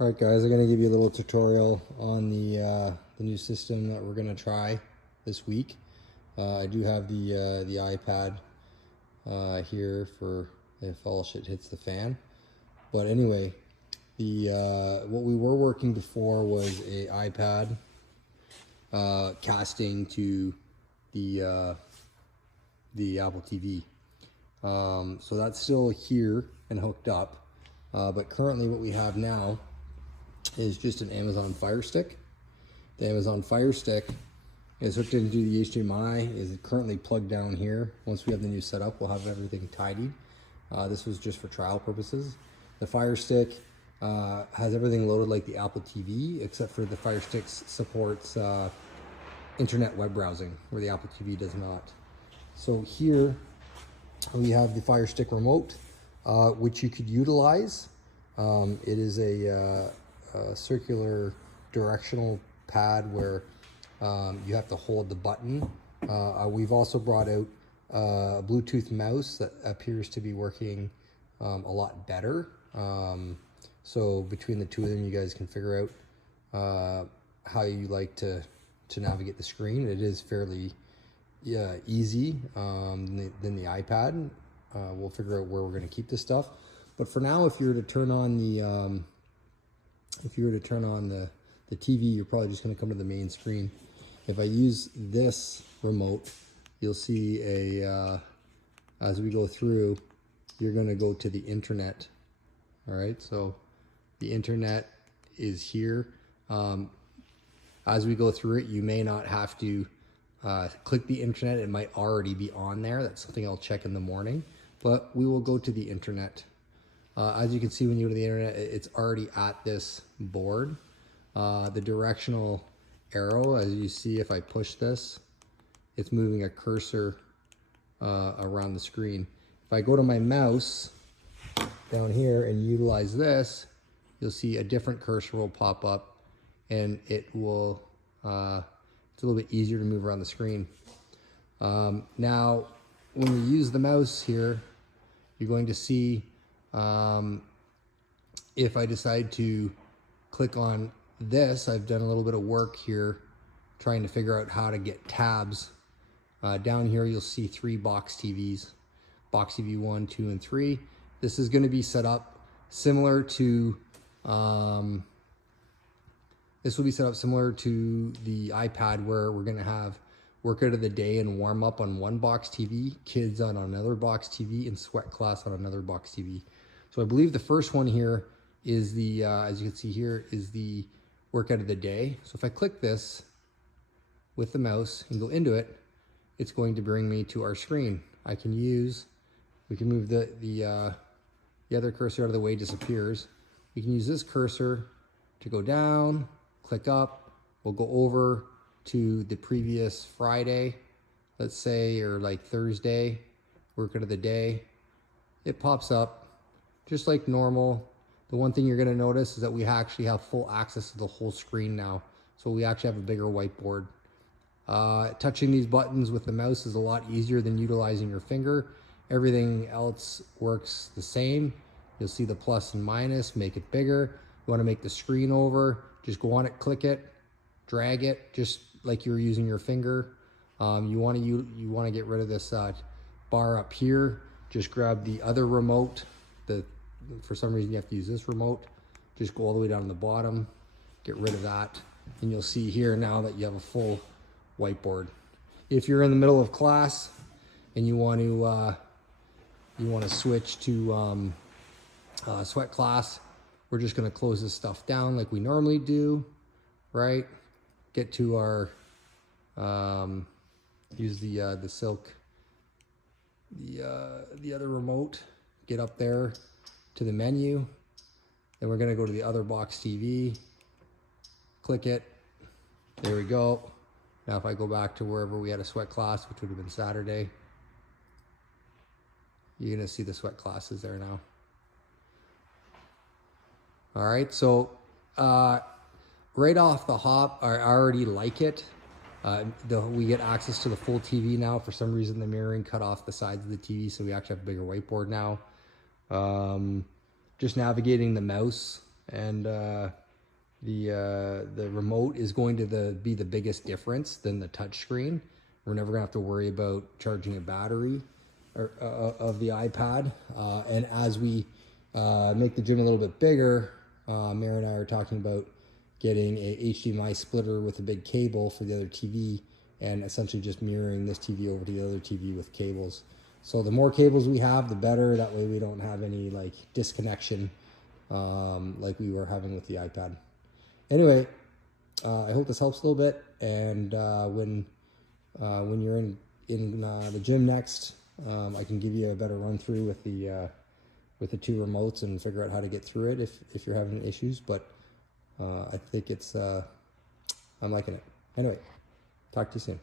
Alright guys, I'm going to give you a little tutorial on the new system that we're going to try this week. I do have the iPad here for if all shit hits the fan. But anyway, what we were working before was a iPad casting to the Apple TV. So that's still here and hooked up. But currently what we have now is just an Amazon Firestick. The Amazon Firestick is hooked into the HDMI, is currently plugged down here. Once we have the new setup, we'll have everything tidied. This was just for trial purposes. The Firestick has everything loaded like the Apple TV, except for the Firestick supports internet web browsing, where the Apple TV does not. So here we have the Firestick remote, which you could utilize. It is a circular directional pad where you have to hold the button. We've also brought out a Bluetooth mouse that appears to be working a lot better. So between the two of them, you guys can figure out how you like to navigate the screen. It is fairly easy than the iPad. We'll figure out where we're going to keep this stuff. But for now, if you were to turn on the the TV, you're probably just going to come to the main screen. If I use this remote, you'll see as we go through, you're going to go to the internet. All right, so the internet is here. As we go through it, you may not have to click the internet. It might already be on there. That's something I'll check in the morning, but we will go to the internet. As you can see, when you go to the internet, it's already at this board. The directional arrow, as you see, if I push this, it's moving a cursor around the screen. If I go to my mouse down here and utilize this, you'll see a different cursor will pop up, and it will, it's a little bit easier to move around the screen. Now, when you use the mouse here, you're going to see if I decide to click on this, I've done a little bit of work here trying to figure out how to get tabs. Down here you'll see 3 box TVs, box TV 1, 2, and 3. This is going to be set up similar to this will be set up similar to the iPad, where we're going to have workout of the day and warm up on one box TV, kids on another box TV, and sweat class on another box TV. So I believe the first one here is the, as you can see here, is the workout of the day. So if I click this with the mouse and go into it, it's going to bring me to our screen. We can move the other cursor out of the way, disappears. We can use this cursor to go down, click up. We'll go over to the previous Friday, let's say, or like Thursday, workout of the day. It pops up just like normal. The one thing you're going to notice is that we actually have full access to the whole screen now. So we actually have a bigger whiteboard. Touching these buttons with the mouse is a lot easier than utilizing your finger. Everything else works the same. You'll see the plus and minus, make it bigger. You want to make the screen over, just go on it, click it, drag it, just like you're using your finger. You want to get rid of this bar up here. Just grab the other remote. For some reason you have to use this remote. Just go all the way down to the bottom, get rid of that, and you'll see here now that you have a full whiteboard. If you're in the middle of class and you want to switch to sweat class, we're just going to close this stuff down like we normally do, right? Get to our use the silk, the other remote, get up there to the menu. Then we're going to go to the other box TV, click it, there we go. Now if I go back to wherever we had a sweat class, which would have been Saturday, you're going to see the sweat classes there now. All right, so right off the hop, I already like it. We get access to the full TV now. For some reason, the mirroring cut off the sides of the TV, so we actually have a bigger whiteboard now. Just navigating the mouse and the remote is going to be the biggest difference than the touchscreen. We're never gonna have to worry about charging a battery of the iPad. And as we make the gym a little bit bigger, Mary and I are talking about getting a HDMI splitter with a big cable for the other TV, and essentially just mirroring this TV over to the other TV with cables. So the more cables we have, the better. That way we don't have any like disconnection like we were having with the iPad. Anyway, I hope this helps a little bit. And when you're in the gym next, I can give you a better run through with the two remotes and figure out how to get through it if you're having issues. But I think it's I'm liking it. Anyway, talk to you soon.